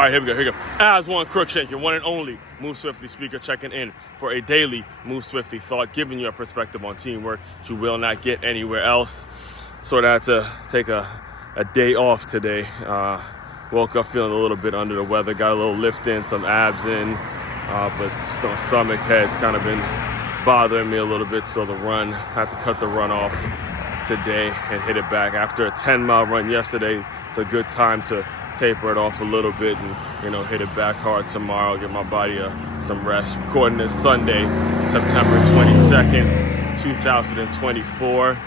All right, here we go. Aswand, Cruickshank, your one and only Move Swiftly speaker, checking in for a daily Move Swiftly thought, giving you a perspective on teamwork that you will not get anywhere else. Sort of had to take a day off today. Woke up feeling a little bit under the weather, got a little lift in, some abs in, but stomach head's kind of been bothering me a little bit, so the run, had to cut the run off today and hit it back. After a 10-mile run yesterday, it's a good time to taper it off a little bit and, hit it back hard tomorrow, give my body some rest. Recording this Sunday, September 22nd, 2024,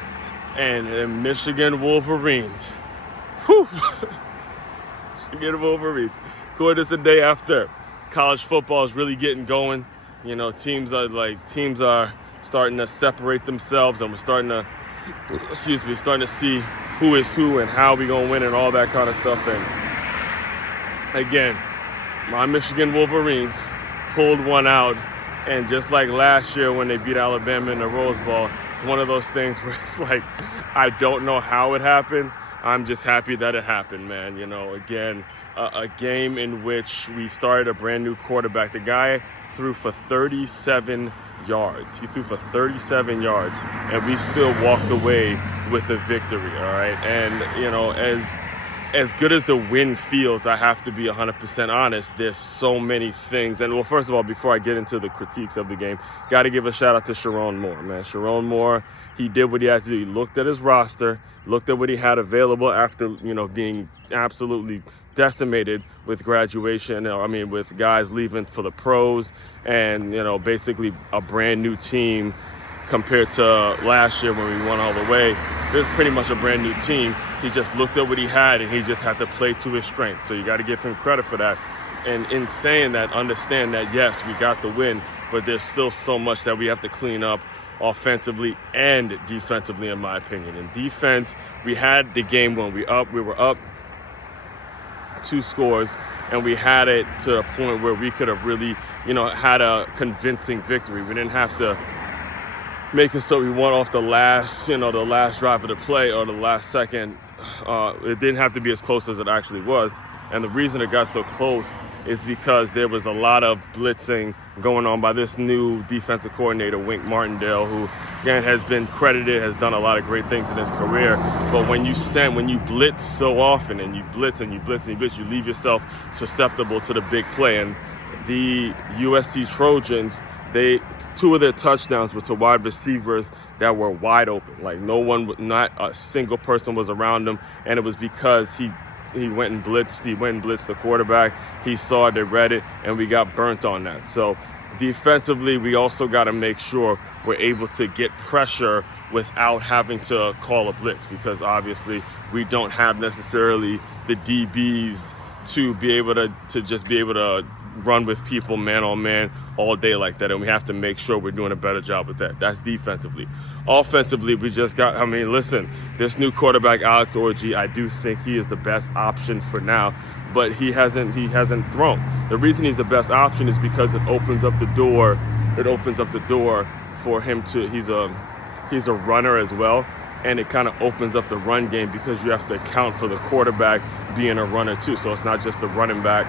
and the Michigan Wolverines. Whew! Michigan Wolverines. Recording this a day after college football is really getting going. Teams are starting to separate themselves, and we're starting to see who is who and how we gonna win and all that kind of stuff. And again, my Michigan Wolverines pulled one out, and just like last year when they beat Alabama in the Rose Bowl, it's one of those things where it's like, I don't know how it happened. I'm just happy that it happened, man. Again, a game in which we started a brand new quarterback. The guy threw for 37 yards. He threw for 37 yards, and we still walked away with a victory, all right? And, as good as the win feels, I have to be 100% honest. There's so many things. And, well, first of all, before I get into the critiques of the game, got to give a shout-out to Sherrone Moore, man. Sherrone Moore, he did what he had to do. He looked at his roster, looked at what he had available after, being absolutely decimated with graduation, with guys leaving for the pros and, basically a brand new team compared to last year when we won all the way. This is pretty much a brand new team. He just looked at what he had, and he just had to play to his strength. So you got to give him credit for that. And in saying that, understand that, yes, we got the win, but there's still so much that we have to clean up offensively and defensively, in my opinion. In defense, we had the game when we were up 2 scores, and we had it to a point where we could have really, had a convincing victory. We didn't have to make it so we won off the last drive of the play or the last second. It didn't have to be as close as it actually was. And the reason it got so close is because there was a lot of blitzing going on by this new defensive coordinator, Wink Martindale, who, again, has been credited, has done a lot of great things in his career. But when you blitz so often, and you blitz and you blitz and you blitz, you leave yourself susceptible to the big play. And the USC Trojans, 2 of their touchdowns were to wide receivers that were wide open. Like, not a single person was around them, and it was because he went and blitzed. He went and blitzed the quarterback. He saw it, they read it, and we got burnt on that. So defensively, we also got to make sure we're able to get pressure without having to call a blitz, because obviously we don't have necessarily the DBs to be able to run with people man on man all day like that, and we have to make sure we're doing a better job with that. That's defensively. Offensively, we just got, listen, this new quarterback, Alex Orji, I do think he is the best option for now, but he hasn't thrown. The reason he's the best option is because it opens up the door. It opens up the door for him to, he's a runner as well, and it kind of opens up the run game because you have to account for the quarterback being a runner too. So it's not just the running back.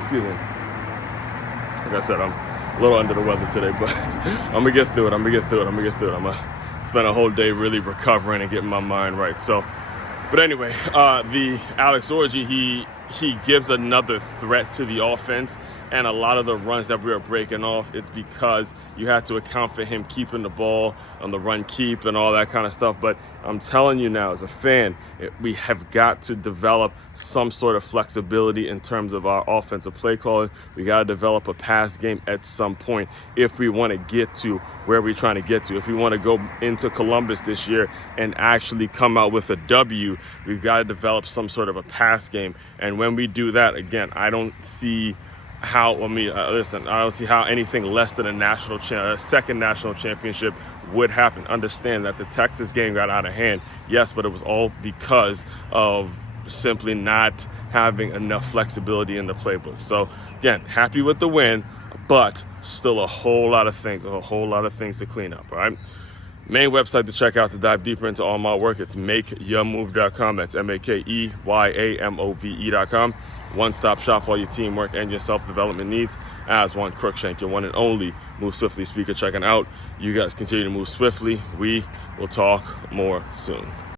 Excuse me. Like I said, I'm a little under the weather today, but I'm going to get through it. I'm going to spend a whole day really recovering and getting my mind right. So, but anyway, the Alex Orji, he gives another threat to the offense, and a lot of the runs that we were breaking off, it's because you had to account for him keeping the ball on the run keep and all that kind of stuff. But I'm telling you now, as a fan, we have got to develop some sort of flexibility in terms of our offensive play calling. We got to develop a pass game at some point if we want to get to where we're trying to get to. If we want to go into Columbus this year and actually come out with a W, we've got to develop some sort of a pass game. And when we do that, again, I don't see how, I don't see how anything less than a second national championship would happen. Understand that the Texas game got out of hand, yes, but it was all because of simply not having enough flexibility in the playbook. So again, happy with the win, but still a whole lot of things to clean up, all right? Main website to check out to dive deeper into all my work, it's makeyourmove.com. That's MakeYamove.com. One-stop shop for all your teamwork and your self-development needs. Aswand Cruickshank, your one and only Move Swiftly speaker, checking out. You guys continue to move swiftly. We will talk more soon.